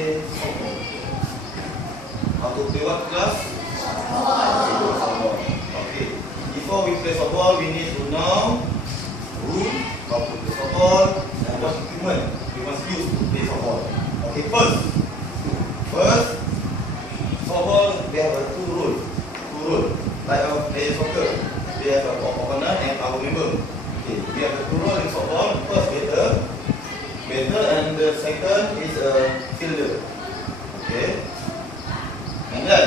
play softball? How to play what class? Softball. Okay. Before we play softball, we need to know rule, how to play softball, and what equipment we must use to play softball. Okay, first, softball, they have two rules. Like our play soccer, they have our opponent and our member. Okay, we have the two rules in softball. First, batter, and the second is a fielder. Okay, and then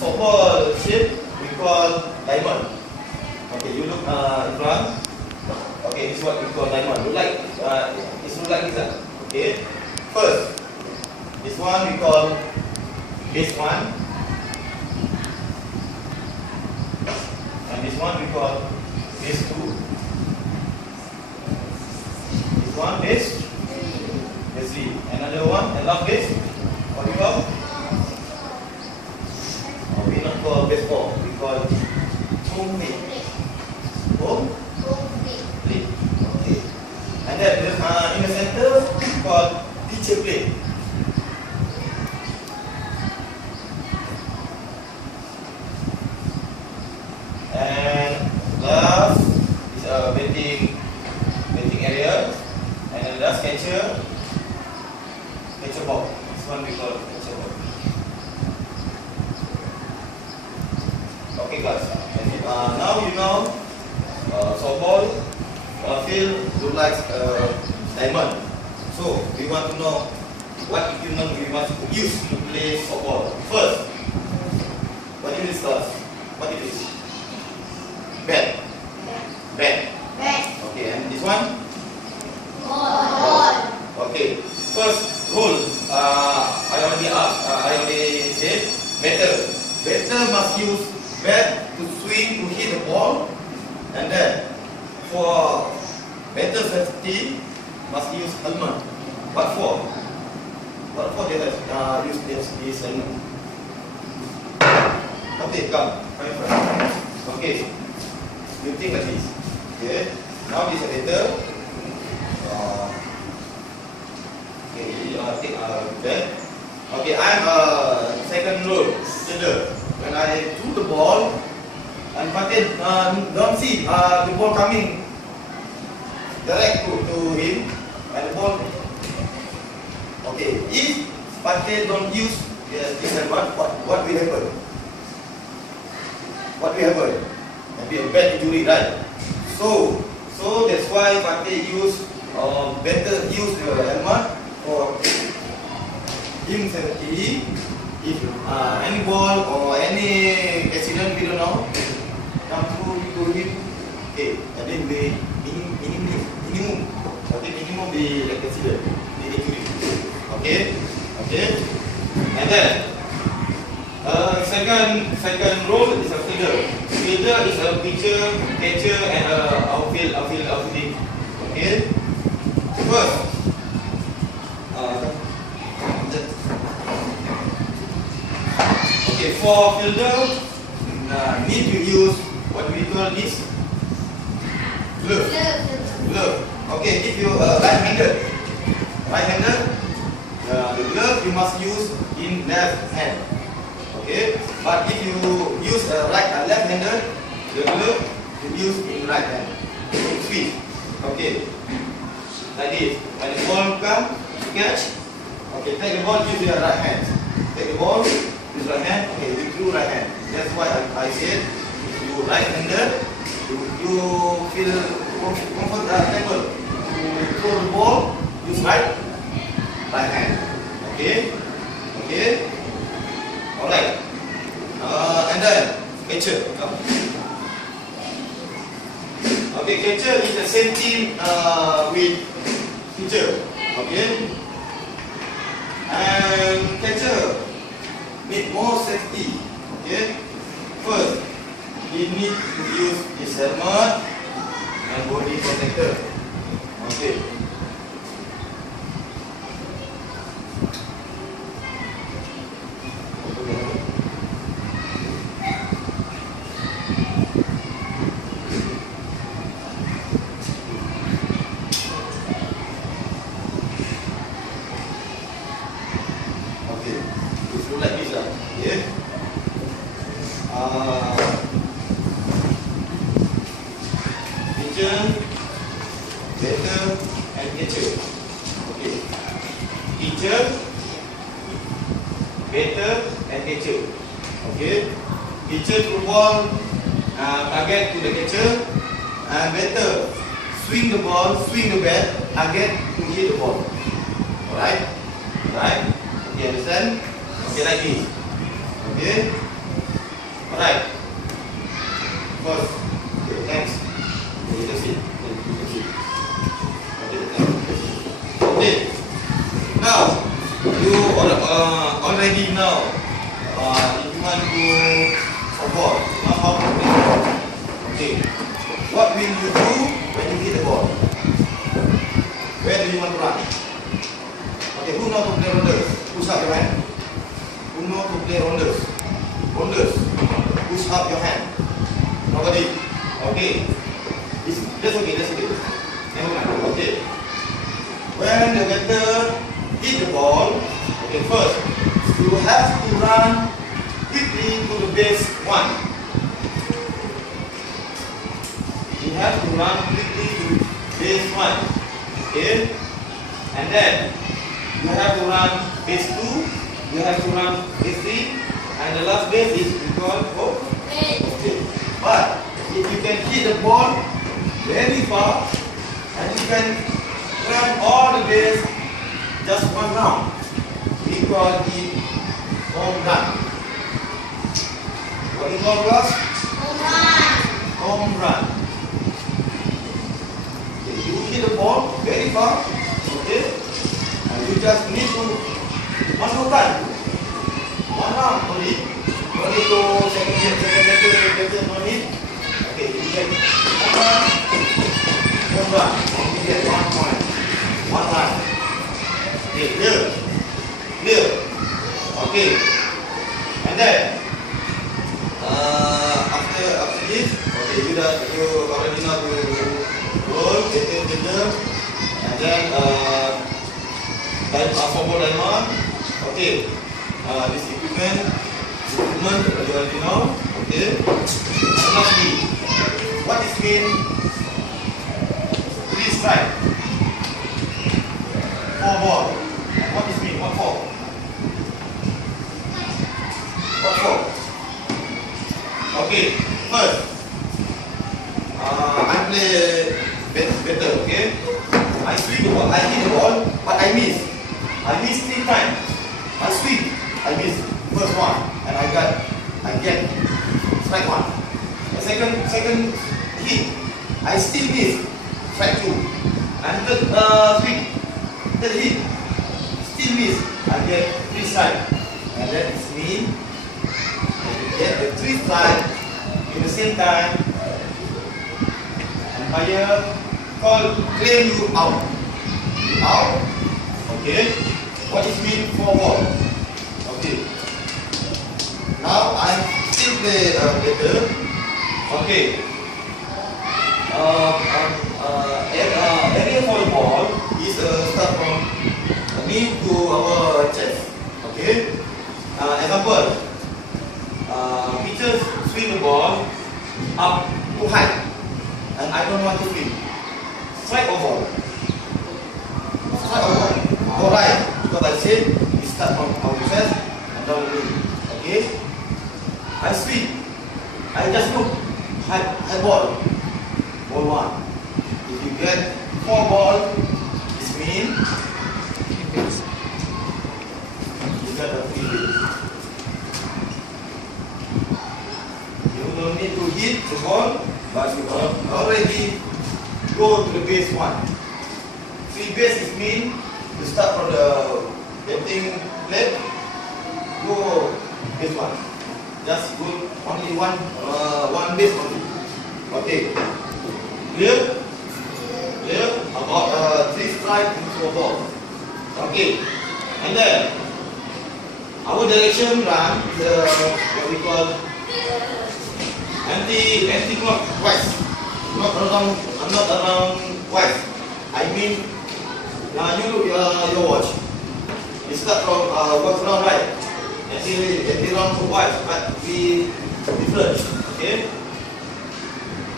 softball shape we call diamond. Okay, you look in front. Okay, this is what we call diamond. Look like it's look like this. Okay, first, this one we call base one, and this one we call base two. This one base three. Another one, and last base, what we call? We not call base four. We call home plate. Home plate. Okay. And then in the center, we call teacher plate. And last is a betting area, and then last catcher ball. This one we call catcher ball. Okay, guys. Now you know softball field look like diamond. So we want to know what equipment we must use to play softball. First, what is this class? What is this? Bat. Okay, and this one? Ball. Okay. First rule, I already said, batter must use bat to swing to hit the ball, and then for batter safety must use helmet. What for? They have use this helmet? Okay, come first. Okay, you think like this. Okay, now this is batter. Take that. Okay, I'm second rule. When I threw the ball, and Fateh don't see the ball coming direct to him, and the ball. Okay, if Fateh don't use this helmet, what will happen? Maybe a bad injury, right? So that's why Fateh better use the helmet for him safety. If any ball or any accident, we don't know, come through to him. Okay, and then the minimum the accident, the injury. Okay, and then second role is a fielder. Fielder is a pitcher, catcher, and outfielding. Okay, first. Okay, for fielder, need to use what we call this glove. Okay, if you right-handed, the glove you must use in left hand. Okay, but if you use left-handed, the glove you use in right hand. Switch. Okay, like this. When the ball comes, catch. Okay, take the ball, use your right hand. Take the ball, use right hand. Okay, you do right hand. That's why I said, if you right-handed, you feel comfortable to throw the ball, use right hand. Okay. Alright. And then catcher. Come. Okay, catcher is the same team with pitcher. Okay. And catcher need more safety. Okay. First, he need to use his helmet and body protector. Okay. Okay. Teacher, batter, and catcher. Okay. Teacher throw ball target to the catcher, and batter swing the ball, swing the bat, target to hit the ball. Alright? Alright? Okay, understand? Okay, like this. Okay? Alright. First. Okay, thanks. Okay, that's it. That's it. Okay, thanks. Okay. Now, you already know if you want to support, know how to play the ball. Okay. What will you do when you hit the ball? Where do you want to run? Okay, who know to play rounders? Push up your hand. Who know to play rounders? Rounders. Push up your hand. Nobody. Okay. That's okay. That's okay. Never mind. Okay. When the batter hit the ball, okay, first you have to run quickly to the base one. You have to run quickly to base one. Okay. And then you have to run base 2, you have to run base 3, and the last base is we call home. Okay. But if you can hit the ball very far and you can run all the base just one round, we call it home run. What do you call class? Home run. Home run. Okay. You hit the ball very far. Okay. You just need to masukkan one round only. No need to second better, no need. Okay, you get home run. You get 1 point. 1 run. Okay, clear. Clear. Okay. And then after this, okay, you already know to roll, better, and then football diamond. Okay. This equipment you already know. Okay. And lastly, what is mean 3 strike? 4 ball. And what is mean? What 4? What 4? Okay. First, I play better. Okay. I swing the ball. I hit the ball, but I miss. I missed 3 times. I swing, I miss first one, and I get strike 1. The second hit, I still miss strike 2. And third hit, still miss. I get 3 strike, and that is mean I get the 3 strike in the same time. Umpire claim you out. Out. Okay. What is mean 4 ball? Okay. Now I still play better. Okay. Area for the ball is start from knee to our chest. Okay. Example. Pitcher swing the ball up too high, and I don't want to swing. Strike or ball? Strike or ball? Alright, because I said we start from our chest and down the knee. Okay? I swing. I just look. High ball. Ball 1. If you get 4 ball, this means you got a 3 base. You don't need to hit the ball, but you already go to the base 1. 3 base is mean you start from the batting plate, go base 1. Just go only one base only. Okay. Clear? Clear? About 3 strike and 4 ball. Okay. And then our direction run is what we call anti-clockwise. Not around wise. I mean, your watch. You start from what's around right. Anti-round clockwise, but we different. Okay.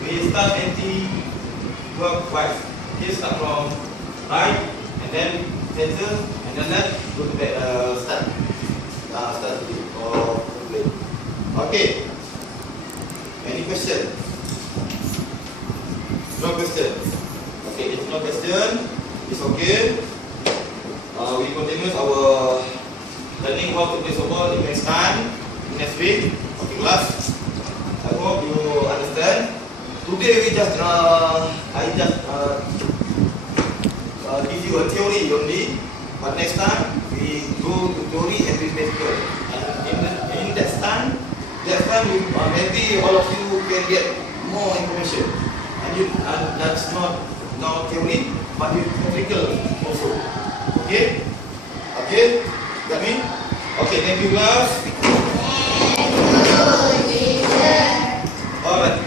We start anti-clockwise. Okay, start from right and then center, and then left, go to back, start. Start again. Or play. Okay. Any question? No question. Okay, if no question, it's okay. We continue our learning how to play softball in next time, next week. Okay, class. I hope you understand. Today we just I just give you a theory only, but next time we go to theory and we practical. And in that time you, maybe all of you can get more information. And that's not theory, but you practical also. Okay? Okay? Got me? Okay, thank you class. Alright.